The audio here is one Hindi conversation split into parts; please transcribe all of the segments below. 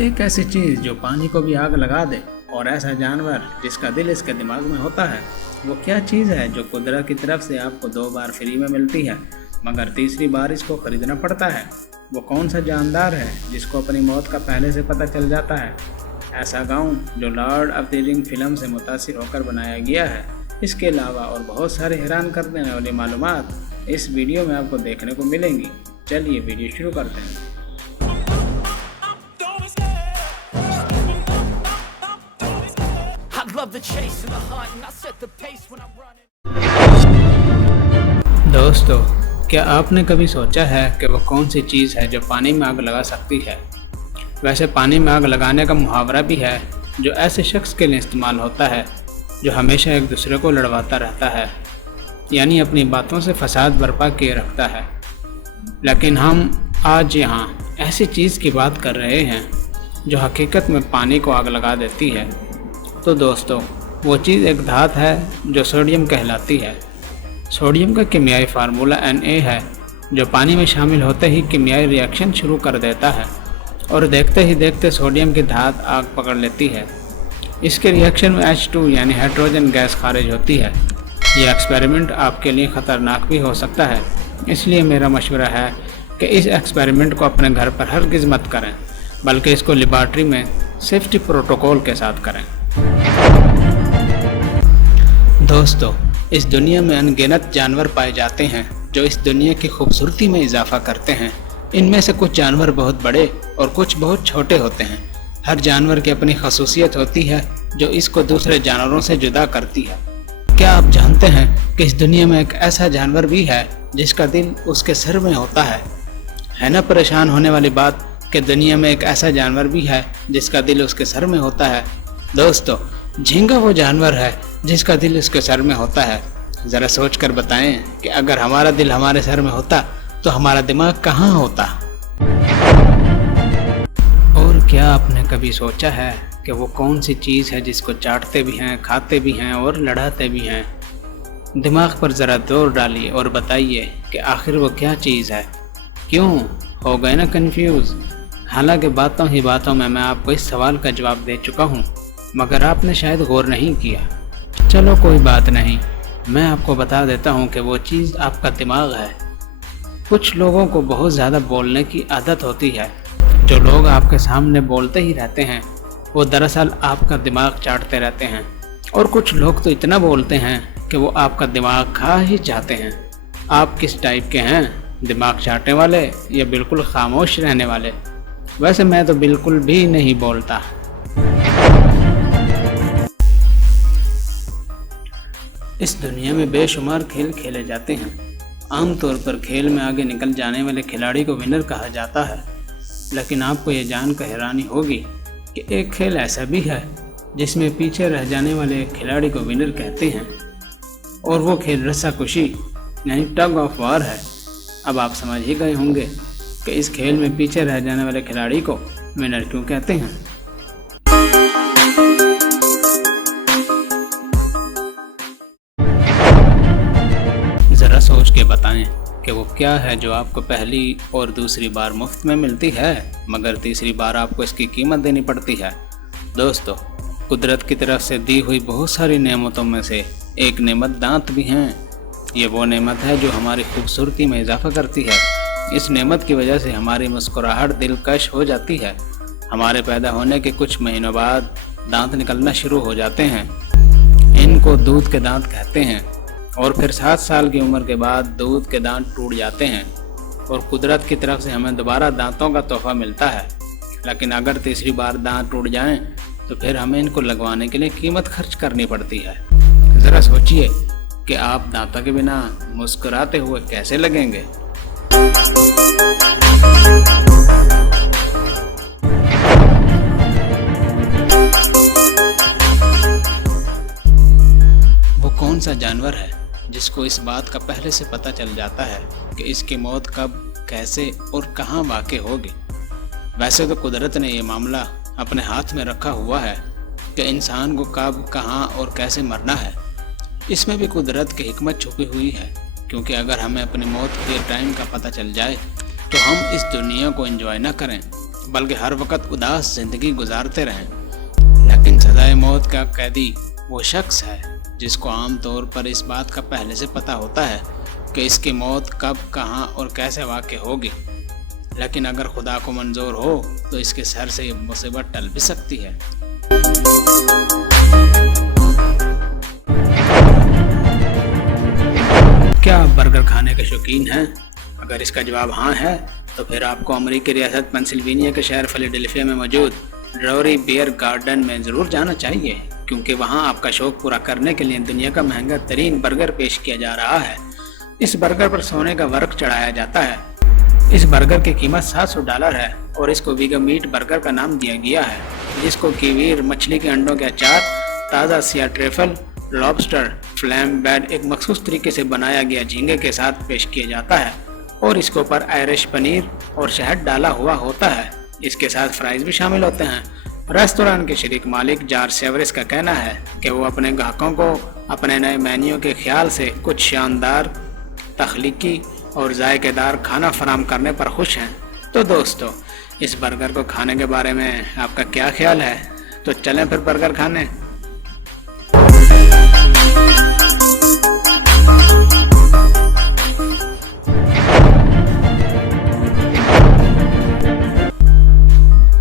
एक ऐसी चीज़ जो पानी को भी आग लगा दे और ऐसा जानवर जिसका दिल इसके दिमाग में होता है, वो क्या चीज़ है जो कुदरत की तरफ से आपको 2 बार फ्री में मिलती है मगर तीसरी बार इसको ख़रीदना पड़ता है। वो कौन सा जानदार है जिसको अपनी मौत का पहले से पता चल जाता है। ऐसा गाँव जो Lord of the ring film से मुतासिर होकर बनाया गया है। इसके अलावा और बहुत सारे हैरान कर देने वाली मालूमात इस वीडियो में आपको देखने को मिलेंगी। चलिए वीडियो शुरू करते हैं। दोस्तों, क्या आपने कभी सोचा है कि वो कौन सी चीज़ है जो पानी में आग लगा सकती है। वैसे पानी में आग लगाने का मुहावरा भी है जो ऐसे शख्स के लिए इस्तेमाल होता है जो हमेशा एक दूसरे को लड़वाता रहता है, यानी अपनी बातों से फसाद बर्पा किए रखता है। लेकिन हम आज यहाँ ऐसी चीज़ की बात कर रहे हैं जो हकीकत में पानी को आग लगा देती है। तो दोस्तों, वो चीज़ एक धात है जो सोडियम कहलाती है। सोडियम का किमियाई फार्मूला Na है जो पानी में शामिल होते ही किमियाई रिएक्शन शुरू कर देता है और देखते ही देखते सोडियम की धात आग पकड़ लेती है। इसके रिएक्शन में H2 यानी हाइड्रोजन गैस खारिज होती है। यह एक्सपेरिमेंट आपके लिए ख़तरनाक भी हो सकता है, इसलिए मेरा मशवरा है कि इस एक्सपेरिमेंट को अपने घर पर हरगिज़ मत करें, बल्कि इसको लेबॉरेटरी में सेफ्टी प्रोटोकॉल के साथ करें। दोस्तों, इस दुनिया में अनगिनत जानवर पाए जाते हैं जो इस दुनिया की खूबसूरती में इजाफा करते हैं। इनमें से कुछ जानवर बहुत बड़े और कुछ बहुत छोटे होते हैं। हर जानवर की अपनी खसूसियत होती है जो इसको दूसरे जानवरों से जुदा करती है। क्या आप जानते हैं कि इस दुनिया में एक ऐसा जानवर भी है जिसका दिल उसके सर में होता है ना परेशान होने वाली बात कि दुनिया में एक ऐसा जानवर भी है जिसका दिल उसके सर में होता है। दोस्तों, झींगा वो जानवर है जिसका दिल उसके सर में होता है। ज़रा सोच कर बताएं कि अगर हमारा दिल हमारे सर में होता तो हमारा दिमाग कहाँ होता। और क्या आपने कभी सोचा है कि वो कौन सी चीज़ है जिसको चाटते भी हैं, खाते भी हैं और लड़ाते भी हैं। दिमाग पर ज़रा जोर डालिए और बताइए कि आखिर वो क्या चीज़ है। क्यों हो गए ना कंफ्यूज। हालांकि बातों ही बातों में मैं आपको इस सवाल का जवाब दे चुका हूँ, मगर आपने शायद गौर नहीं किया। चलो कोई बात नहीं, मैं आपको बता देता हूँ कि वो चीज़ आपका दिमाग है। कुछ लोगों को बहुत ज़्यादा बोलने की आदत होती है। जो लोग आपके सामने बोलते ही रहते हैं वो दरअसल आपका दिमाग चाटते रहते हैं, और कुछ लोग तो इतना बोलते हैं कि वो आपका दिमाग खा ही चाहते हैं। आप किस टाइप के हैं, दिमाग चाटने वाले या बिल्कुल खामोश रहने वाले? वैसे मैं तो बिल्कुल भी नहीं बोलता। इस दुनिया में बेशुमार खेल खेले जाते हैं। आमतौर पर खेल में आगे निकल जाने वाले खिलाड़ी को विनर कहा जाता है, लेकिन आपको ये जानकर हैरानी होगी कि एक खेल ऐसा भी है जिसमें पीछे रह जाने वाले खिलाड़ी को विनर कहते हैं, और वो खेल रस्साकशी यानी टग ऑफ वार है। अब आप समझ ही गए होंगे कि इस खेल में पीछे रह जाने वाले खिलाड़ी को विनर क्यों कहते हैं। ज़रा सोच के बताएं कि वो क्या है जो आपको पहली और दूसरी बार मुफ्त में मिलती है मगर तीसरी बार आपको इसकी कीमत देनी पड़ती है। दोस्तों, कुदरत की तरफ से दी हुई बहुत सारी नेमतों में से एक नेमत दांत भी हैं। ये वो नेमत है जो हमारी खूबसूरती में इजाफा करती है। इस नेमत की वजह से हमारी मुस्कुराहट दिलकश हो जाती है। हमारे पैदा होने के कुछ महीनों बाद दांत निकलना शुरू हो जाते हैं। इनको दूध के दांत कहते हैं, और फिर 7 साल की उम्र के बाद दूध के दांत टूट जाते हैं और कुदरत की तरफ से हमें दोबारा दांतों का तोहफा मिलता है। लेकिन अगर तीसरी बार दांत टूट जाएं तो फिर हमें इनको लगवाने के लिए कीमत खर्च करनी पड़ती है। ज़रा सोचिए कि आप दांतों के बिना मुस्कुराते हुए कैसे लगेंगे। वो कौन सा जानवर है जिसको इस बात का पहले से पता चल जाता है कि इसकी मौत कब, कैसे और कहाँ वाक़ई होगी। वैसे तो कुदरत ने ये मामला अपने हाथ में रखा हुआ है कि इंसान को कब, कहाँ और कैसे मरना है। इसमें भी कुदरत की हिकमत छुपी हुई है, क्योंकि अगर हमें अपनी मौत के टाइम का पता चल जाए तो हम इस दुनिया को एंजॉय ना करें बल्कि हर वक्त उदास ज़िंदगी गुजारते रहें। लेकिन सज़ाए मौत का कैदी वो शख्स है जिसको आम तौर पर इस बात का पहले से पता होता है कि इसकी मौत कब, कहाँ और कैसे वाक़ होगी। लेकिन अगर खुदा को मंजूर हो तो इसके सर से ये मुसीबत टल भी सकती है। क्या आप बर्गर खाने के शौकीन हैं? अगर इसका जवाब हाँ है तो फिर आपको अमेरिकी रियासत पेंसिल्वेनिया के शहर फिलाडेल्फिया में मौजूद ड्रॉरी बियर गार्डन में ज़रूर जाना चाहिए, क्योंकि वहाँ आपका शौक़ पूरा करने के लिए दुनिया का महंगा तरीन बर्गर पेश किया जा रहा है। इस बर्गर पर सोने का वर्क चढ़ाया जाता है। इस बर्गर की कीमत $700 है और इसको वीगन मीट बर्गर का नाम दिया गया है, जिसको कीवीर, मछली के अंडों के अचार, ताज़ा Siya truffle, lobster, flame bed एक मखसूस तरीके से बनाया गया झींगे के साथ पेश किया जाता है और इसके ऊपर आयरिश पनीर और शहद डाला हुआ होता है। इसके साथ फ्राइज भी शामिल होते हैं। रेस्तोरां के शरीक मालिक जॉर्ज सेवरिस का कहना है कि वो अपने ग्राहकों को अपने नए मेन्यू के ख्याल से कुछ शानदार, तख्लीकी और जायकेदार खाना फराहम करने पर खुश हैं। तो दोस्तों, इस बर्गर को खाने के बारे में आपका क्या ख्याल है? तो चलें फिर बर्गर खाने।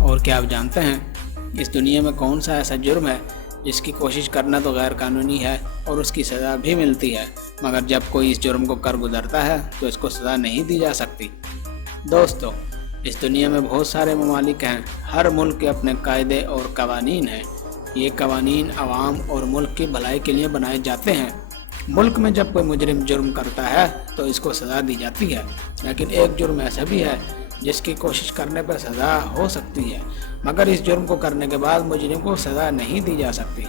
और क्या आप जानते हैं इस दुनिया में कौन सा ऐसा जुर्म है जिसकी कोशिश करना तो गैर कानूनी है और उसकी सज़ा भी मिलती है, मगर जब कोई इस जुर्म को कर गुजरता है तो इसको सज़ा नहीं दी जा सकती? दोस्तों, इस दुनिया में बहुत सारे ममालिक हैं। हर मुल्क के अपने कायदे और कवानीन हैं। ये कवानीन अवाम और मुल्क की भलाई के लिए बनाए जाते हैं। मुल्क में जब कोई मुजरिम जुर्म करता है तो इसको सज़ा दी जाती है, लेकिन एक जुर्म ऐसा भी है जिसकी कोशिश करने पर सज़ा हो सकती है, मगर इस जुर्म को करने के बाद मुजरिम को सज़ा नहीं दी जा सकती,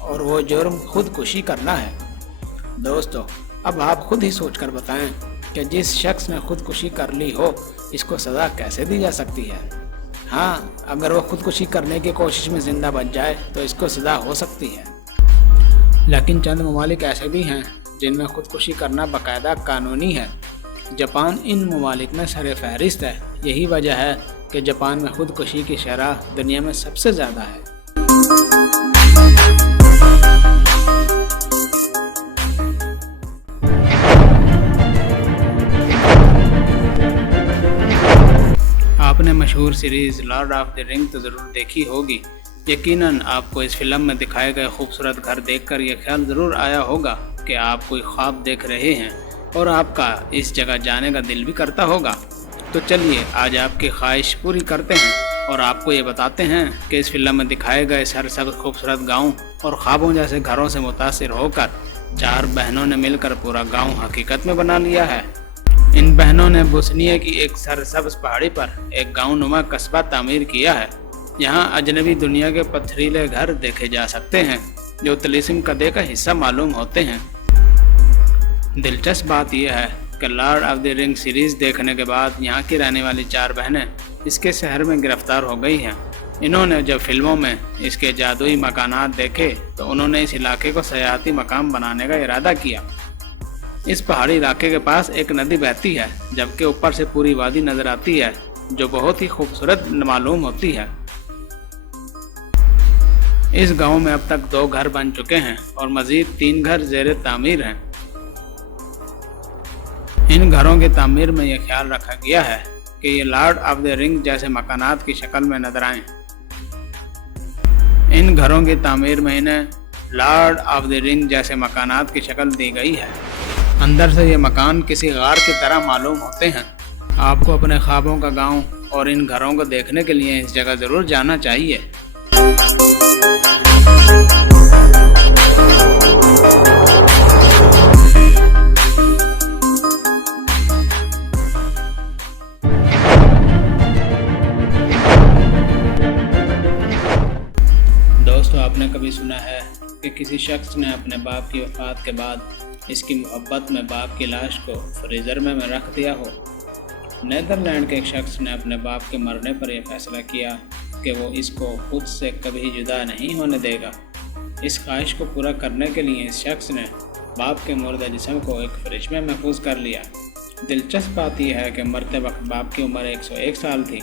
और वो जुर्म खुदकुशी करना है। दोस्तों, अब आप खुद ही सोचकर बताएं कि जिस शख्स ने खुदकुशी कर ली हो, इसको सज़ा कैसे दी जा सकती है? हाँ, अगर वो खुदकुशी करने की कोशिश में ज़िंदा बच जाए तो इसको सज़ा हो सकती है। लेकिन चंद ममालिक ऐसे भी हैं जिनमें खुदकुशी करना बाकायदा कानूनी है। जापान इन ममालिक में सर फहरिस्त है। यही वजह है कि जापान में खुदकुशी की शरह दुनिया में सबसे ज़्यादा है। आपने मशहूर series Lord of the ring तो ज़रूर देखी होगी। यकीनन आपको इस फिल्म में दिखाए गए खूबसूरत घर देखकर यह ख्याल ज़रूर आया होगा कि आप कोई ख्वाब देख रहे हैं और आपका इस जगह जाने का दिल भी करता होगा। तो चलिए आज आपकी ख्वाहिश पूरी करते हैं और आपको ये बताते हैं कि इस फिल्म में दिखाए गए सरसब्ज़ खूबसूरत गाँव और ख्वाबों जैसे घरों से मुतासिर होकर 4 बहनों ने मिलकर पूरा गाँव हकीकत में बना लिया है। इन बहनों ने बोस्निया की एक सरसब्ज़ पहाड़ी पर एक गाँव नुमा कस्बा तामीर किया है। यहाँ अजनबी दुनिया के पथरीले घर देखे जा सकते हैं जो तिलिस्म कदे का हिस्सा मालूम होते हैं। दिलचस्प बात यह है कि Lord of the ring series देखने के बाद यहाँ की रहने वाली 4 बहनें इसके शहर में गिरफ्तार हो गई हैं। इन्होंने जब फिल्मों में इसके जादुई मकानात देखे तो उन्होंने इस इलाके को सयाहती मकाम बनाने का इरादा किया। इस पहाड़ी इलाके के पास एक नदी बहती है, जबकि ऊपर से पूरी वादी नज़र आती है जो बहुत ही खूबसूरत मालूम होती है। इस गांव में अब तक 2 घर बन चुके हैं और मज़ीद 3 घर ज़ेर तामीर हैं। इन घरों की तामीर में यह ख्याल रखा गया है कि ये लॉर्ड ऑफ द रिंग जैसे मकानात की शक्ल में नजर आएं। इन घरों की तामीर में इन्हें लॉर्ड ऑफ द रिंग जैसे मकानात की शक्ल दी गई है। अंदर से ये मकान किसी गार की तरह मालूम होते हैं। आपको अपने ख्वाबों का गांव और इन घरों को देखने के लिए इस जगह ज़रूर जाना चाहिए। दोस्तों, आपने कभी सुना है कि किसी शख्स ने अपने बाप की वफ़ात के बाद इसकी मोहब्बत में बाप की लाश को फ्रीज़र में रख दिया हो? नीदरलैंड के एक शख्स ने अपने बाप के मरने पर यह फैसला किया कि वो इसको खुद से कभी जुदा नहीं होने देगा। इस ख्वाहिश को पूरा करने के लिए इस शख्स ने बाप के मुर्दा जिस्म को एक फ्रिज में महफूज कर लिया। दिलचस्प बात यह है कि मरते वक्त बाप की उम्र 101 साल थी।